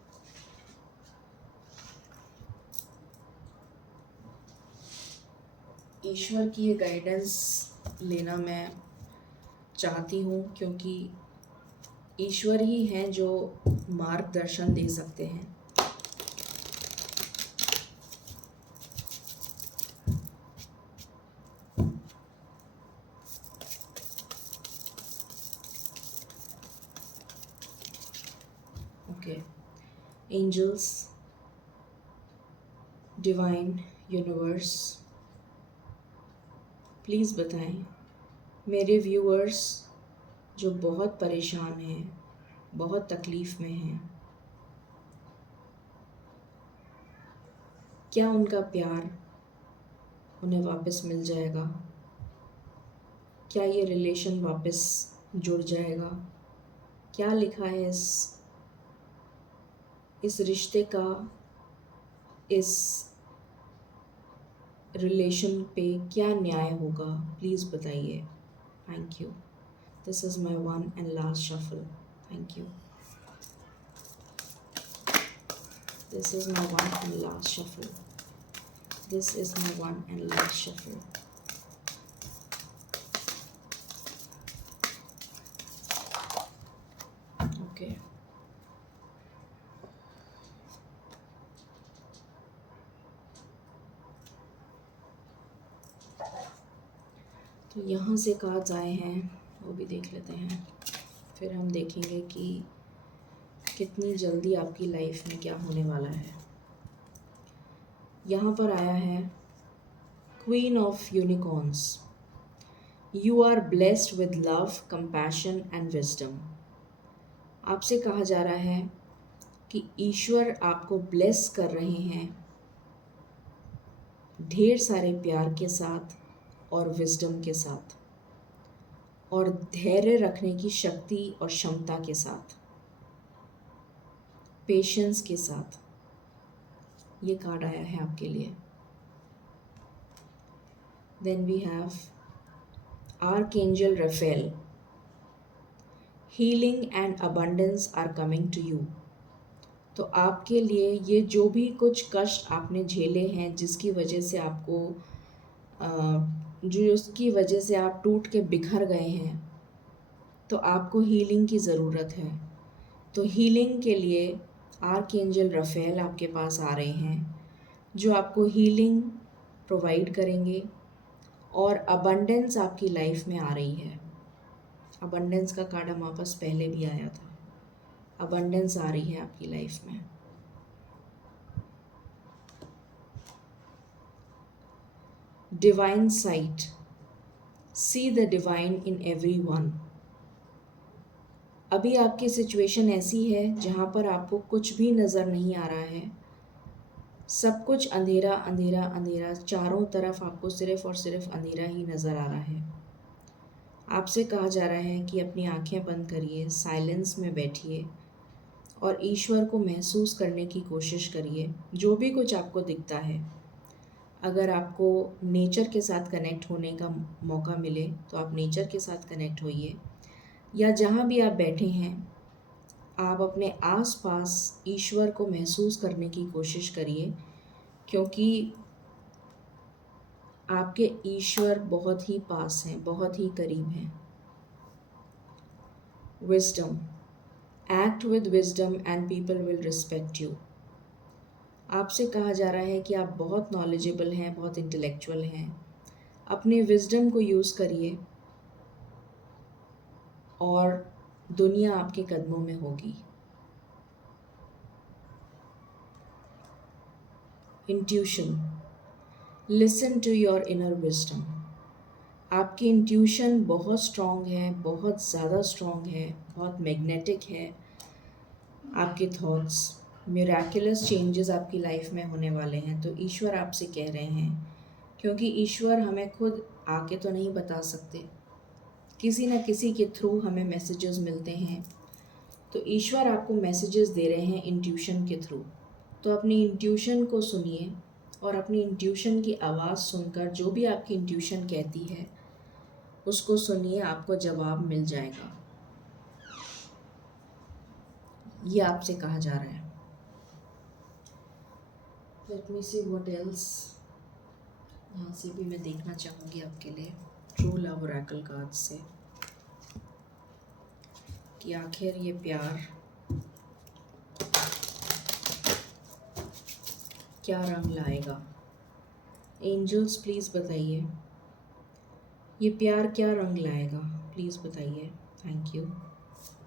ईश्वर की ये गाइडेंस लेना मैं चाहती हूँ, क्योंकि ईश्वर ही हैं जो मार्गदर्शन दे सकते हैं। Okay, angels, divine, universe, please बताएं मेरे व्यूअर्स जो बहुत परेशान हैं, बहुत तकलीफ़ में हैं, क्या उनका प्यार उन्हें वापस मिल जाएगा? क्या ये रिलेशन वापस जुड़ जाएगा? क्या लिखा है इस रिश्ते का, इस रिलेशन पे क्या न्याय होगा? प्लीज़ बताइए। Thank you. This is my one and last shuffle. Thank you. This is my one and last shuffle. This is my one and last shuffle. Okay, तो यहाँ से कार्ड्स आए हैं, वो भी देख लेते हैं। फिर हम देखेंगे कि कितनी जल्दी आपकी लाइफ में क्या होने वाला है। यहाँ पर आया है queen of unicorns. You are blessed with love, compassion and wisdom. आपसे कहा जा रहा है कि ईश्वर आपको ब्लेस कर रहे हैं ढेर सारे प्यार के साथ और विजडम के साथ और धैर्य रखने की शक्ति और क्षमता के साथ, पेशेंस के साथ। ये कार्ड आया है आपके लिए। Then we have archangel Raphael. Healing and abundance are coming to you. तो आपके लिए ये जो भी कुछ कष्ट आपने झेले हैं, जिसकी वजह से आपको जिसकी वजह से आप टूट के बिखर गए हैं, तो आपको हीलिंग की ज़रूरत है। तो हीलिंग के लिए आर्कएंजल राफेल आपके पास आ रहे हैं, जो आपको हीलिंग प्रोवाइड करेंगे और अबंडेंस आपकी लाइफ में आ रही है। अबंडेंस का कार्ड हमारे पास पहले भी आया था। अबंडेंस आ रही है आपकी लाइफ में। Divine site. See the divine in everyone. अभी आपकी सिचुएशन ऐसी है जहाँ पर आपको कुछ भी नज़र नहीं आ रहा है। सब कुछ अंधेरा अंधेरा अंधेरा, चारों तरफ आपको सिर्फ और सिर्फ अंधेरा ही नज़र आ रहा है। आपसे कहा जा रहा है कि अपनी आंखें बंद करिए, साइलेंस में बैठिए और ईश्वर को महसूस करने की कोशिश करिए। जो भी कुछ आपको दिखता है, अगर आपको नेचर के साथ कनेक्ट होने का मौका मिले तो आप नेचर के साथ कनेक्ट होइए, या जहाँ भी आप बैठे हैं आप अपने आसपास ईश्वर को महसूस करने की कोशिश करिए, क्योंकि आपके ईश्वर बहुत ही पास हैं, बहुत ही करीब हैं। Wisdom. Act with wisdom and people will respect you. आपसे कहा जा रहा है कि आप बहुत नॉलेजेबल हैं, बहुत इंटेलेक्चुअल हैं। अपने विजडम को यूज़ करिए और दुनिया आपके कदमों में होगी। Intuition. Listen to your inner wisdom. आपकी इंट्यूशन बहुत स्ट्रॉन्ग है, बहुत ज़्यादा स्ट्रॉन्ग है, बहुत मैग्नेटिक है। आपके थॉट्स, मिराकुलस चेंजेस आपकी लाइफ में होने वाले हैं। तो ईश्वर आपसे कह रहे हैं, क्योंकि ईश्वर हमें खुद आके तो नहीं बता सकते, किसी न किसी के थ्रू हमें मैसेजेस मिलते हैं। तो ईश्वर आपको मैसेजेस दे रहे हैं इंट्यूशन के थ्रू। तो अपनी इंट्यूशन को सुनिए और अपनी इंट्यूशन की आवाज़ सुनकर जो भी आपकी इंट्यूशन कहती है उसको सुनिए, आपको जवाब मिल जाएगा। ये आपसे कहा जा रहा है। Let me see what else. यहाँ से भी मैं देखना चाहूँगी आपके लिए ट्रू लव ओरेकल कार्ड से कि आखिर ये प्यार क्या रंग लाएगा। एंजल्स प्लीज़ बताइए, ये प्यार क्या रंग लाएगा, प्लीज़ बताइए। Thank you.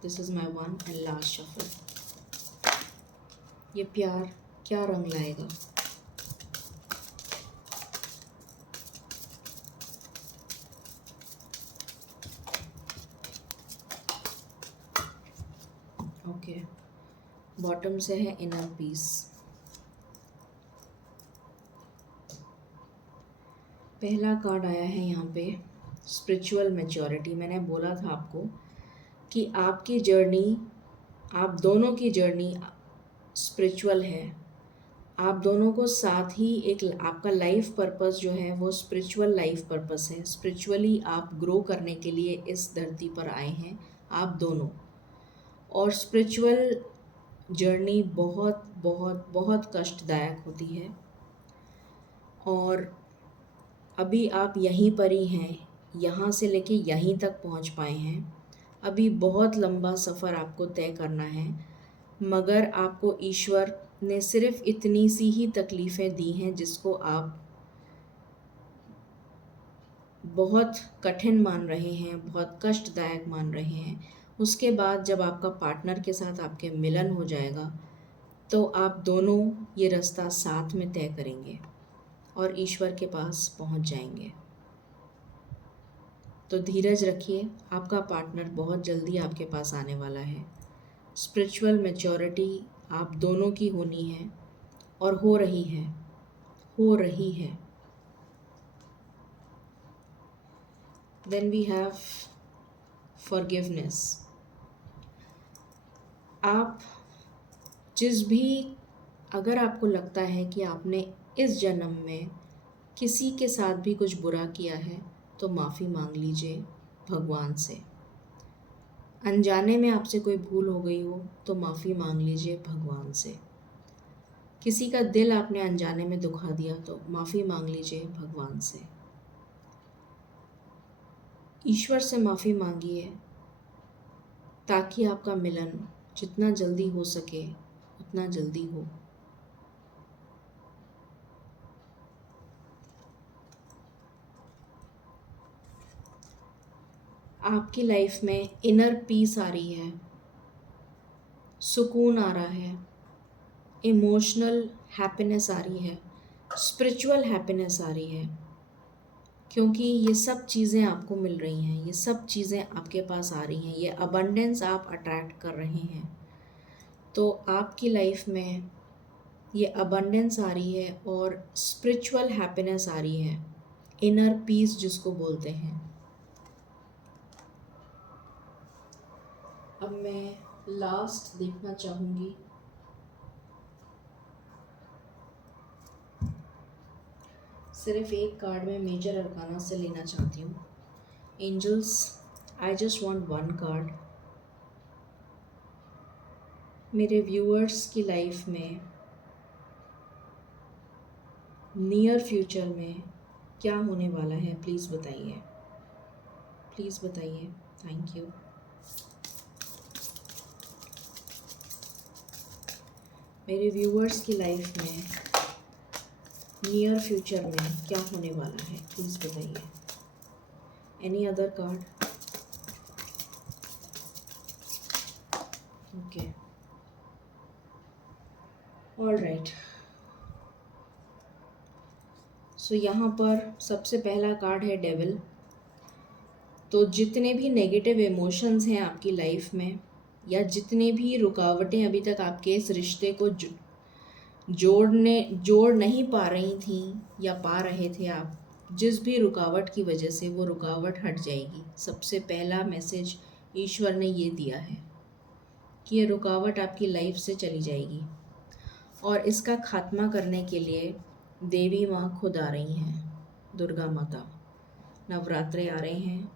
This is my one and last shuffle. ये प्यार क्या रंग लाएगा। ओके, बॉटम से है इनर पीस। पहला कार्ड आया है यहाँ पे स्पिरिचुअल मैच्योरिटी। मैंने बोला था आपको कि आपकी जर्नी, आप दोनों की जर्नी स्पिरिचुअल है। आप दोनों को साथ ही एक आपका लाइफ पर्पस जो है वो स्पिरिचुअल लाइफ पर्पस है। स्पिरिचुअली आप ग्रो करने के लिए इस धरती पर आए हैं आप दोनों। और स्पिरिचुअल जर्नी बहुत बहुत बहुत कष्टदायक होती है। और अभी आप यहीं पर ही हैं, यहाँ से लेके यहीं तक पहुँच पाए हैं। अभी बहुत लंबा सफ़र आपको तय करना है, मगर आपको ईश्वर ने सिर्फ इतनी सी ही तकलीफ़ें दी हैं जिसको आप बहुत कठिन मान रहे हैं, बहुत कष्टदायक मान रहे हैं। उसके बाद जब आपका पार्टनर के साथ आपके मिलन हो जाएगा तो आप दोनों ये रास्ता साथ में तय करेंगे और ईश्वर के पास पहुंच जाएंगे। तो धीरज रखिए, आपका पार्टनर बहुत जल्दी आपके पास आने वाला है। स्पिरिचुअल मैच्योरिटी आप दोनों की होनी है और हो रही है, हो रही है। Then we have forgiveness. आप जिस भी, अगर आपको लगता है कि आपने इस जन्म में किसी के साथ भी कुछ बुरा किया है तो माफ़ी मांग लीजिए भगवान से। अनजाने में आपसे कोई भूल हो गई हो तो माफ़ी मांग लीजिए भगवान से। किसी का दिल आपने अनजाने में दुखा दिया तो माफ़ी मांग लीजिए भगवान से। ईश्वर से माफ़ी मांगिए ताकि आपका मिलन जितना जल्दी हो सके उतना जल्दी हो। आपकी लाइफ में इनर पीस आ रही है, सुकून आ रहा है, इमोशनल हैप्पीनेस आ रही है, स्पिरिचुअल हैप्पीनेस आ रही है, क्योंकि ये सब चीज़ें आपको मिल रही हैं, ये सब चीज़ें आपके पास आ रही हैं, ये अबंडेंस आप अट्रैक्ट कर रहे हैं। तो आपकी लाइफ में ये अबंडेंस आ रही है और स्पिरिचुअल हैप्पीनेस आ रही है, इनर पीस जिसको बोलते हैं। अब मैं लास्ट देखना चाहूँगी सिर्फ एक कार्ड में मेजर अरकाना से लेना चाहती हूँ। Angels, I just want one card. मेरे व्यूअर्स की लाइफ में नियर फ्यूचर में क्या होने वाला है, प्लीज़ बताइए, प्लीज़ बताइए। Thank you. मेरे व्यूअर्स की लाइफ में नियर फ्यूचर में क्या होने वाला है, प्लीज़ बताइए। Any other card? Okay, all right. So यहाँ पर सबसे पहला कार्ड है डेविल। तो जितने भी नेगेटिव इमोशंस हैं आपकी लाइफ में, या जितने भी रुकावटें अभी तक आपके इस रिश्ते को जोड़ नहीं पा रही थी या पा रहे थे आप, जिस भी रुकावट की वजह से, वो रुकावट हट जाएगी। सबसे पहला मैसेज ईश्वर ने ये दिया है कि ये रुकावट आपकी लाइफ से चली जाएगी। और इसका खात्मा करने के लिए देवी माँ खुद आ रही हैं, दुर्गा माता। नवरात्रे आ रहे हैं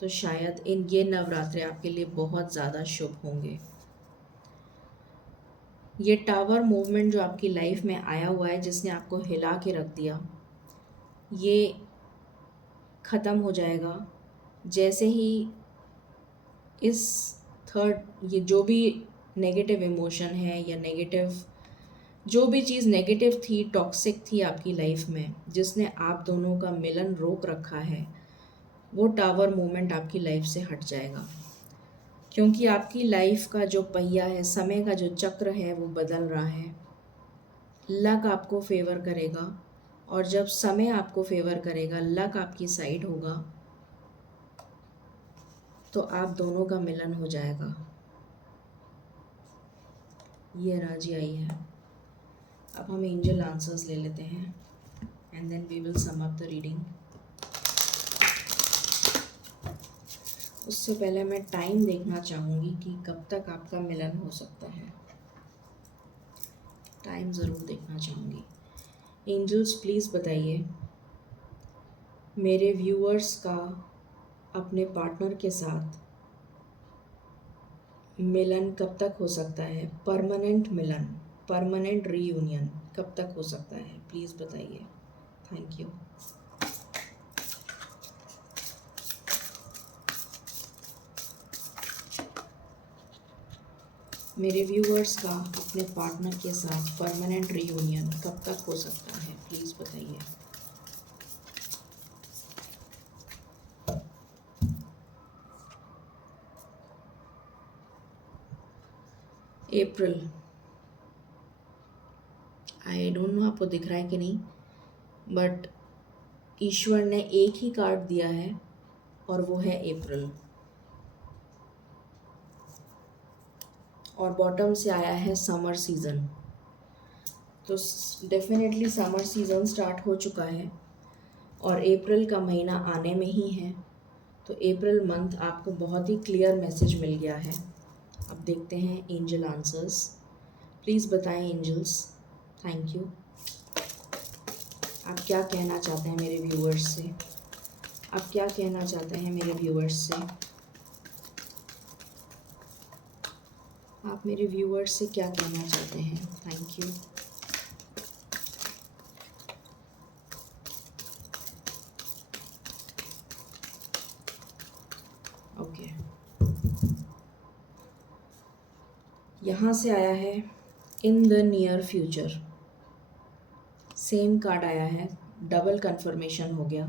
तो शायद ये नवरात्रे आपके लिए बहुत ज़्यादा शुभ होंगे। ये टावर मूवमेंट जो आपकी लाइफ में आया हुआ है, जिसने आपको हिला के रख दिया, ये ख़त्म हो जाएगा जैसे ही इस थर्ड, ये जो भी नेगेटिव इमोशन है या नेगेटिव जो भी चीज़ नेगेटिव थी, टॉक्सिक थी आपकी लाइफ में, जिसने आप दोनों का मिलन रोक रखा है, वो टावर मोमेंट आपकी लाइफ से हट जाएगा। क्योंकि आपकी लाइफ का जो पहिया है, समय का जो चक्र है, वो बदल रहा है। लक आपको फेवर करेगा, और जब समय आपको फेवर करेगा, लक आपकी साइड होगा, तो आप दोनों का मिलन हो जाएगा। ये राजी आई है। अब हम एंजल आंसर्स ले लेते हैं and then we will sum up the reading. उससे पहले मैं टाइम देखना चाहूँगी कि कब तक आपका मिलन हो सकता है। टाइम ज़रूर देखना चाहूँगी। एंजल्स प्लीज़ बताइए, मेरे व्यूअर्स का अपने पार्टनर के साथ मिलन कब तक हो सकता है? परमानेंट मिलन, परमानेंट रीयूनियन कब तक हो सकता है? प्लीज़ बताइए। Thank you. मेरे व्यूअर्स का अपने पार्टनर के साथ परमानेंट रीयूनियन कब तक हो सकता है? प्लीज़ बताइए। अप्रैल। आई डोंट नो आपको दिख रहा है कि नहीं, बट ईश्वर ने एक ही कार्ड दिया है और वो है अप्रैल, और बॉटम से आया है समर सीज़न। तो डेफिनेटली समर सीज़न स्टार्ट हो चुका है और अप्रैल का महीना आने में ही है। तो अप्रैल मंथ आपको बहुत ही क्लियर मैसेज मिल गया है। अब देखते हैं एंजल आंसर्स। प्लीज़ बताएं एंजल्स। Thank you. आप क्या कहना चाहते हैं मेरे व्यूअर्स से? आप क्या कहना चाहते हैं मेरे व्यूअर्स से? आप मेरे व्यूअर्स से क्या कहना चाहते हैं? Thank you. ओके, यहाँ से आया है in the near future. Same card आया है, डबल कंफर्मेशन हो गया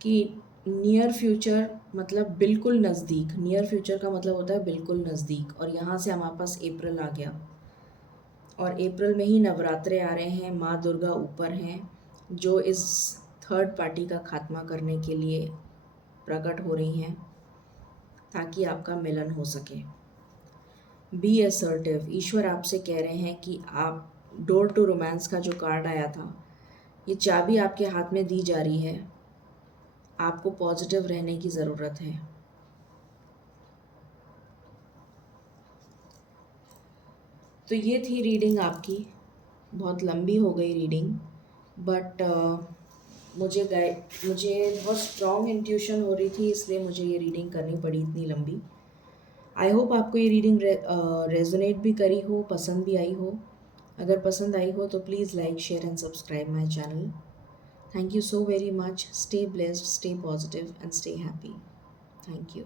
कि नियर फ्यूचर मतलब बिल्कुल नज़दीक। नियर फ्यूचर का मतलब होता है बिल्कुल नज़दीक, और यहाँ से हमारे पास अप्रैल आ गया, और अप्रैल में ही नवरात्रे आ रहे हैं। माँ दुर्गा ऊपर हैं, जो इस थर्ड पार्टी का खात्मा करने के लिए प्रकट हो रही हैं ताकि आपका मिलन हो सके। B assertive. ईश्वर आपसे कह रहे हैं कि आप डोर टू रोमांस का जो कार्ड आया था, ये चाबी आपके हाथ में दी जा रही है। आपको पॉजिटिव रहने की ज़रूरत है। तो ये थी रीडिंग आपकी। बहुत लंबी हो गई रीडिंग, बट मुझे बहुत स्ट्रॉन्ग इंट्यूशन हो रही थी, इसलिए मुझे ये रीडिंग करनी पड़ी इतनी लंबी। आई होप आपको ये रीडिंग रेजोनेट भी करी हो, पसंद भी आई हो। अगर पसंद आई हो तो please like, share and subscribe my channel. Thank you so very much. Stay blessed, stay positive, and stay happy. Thank you.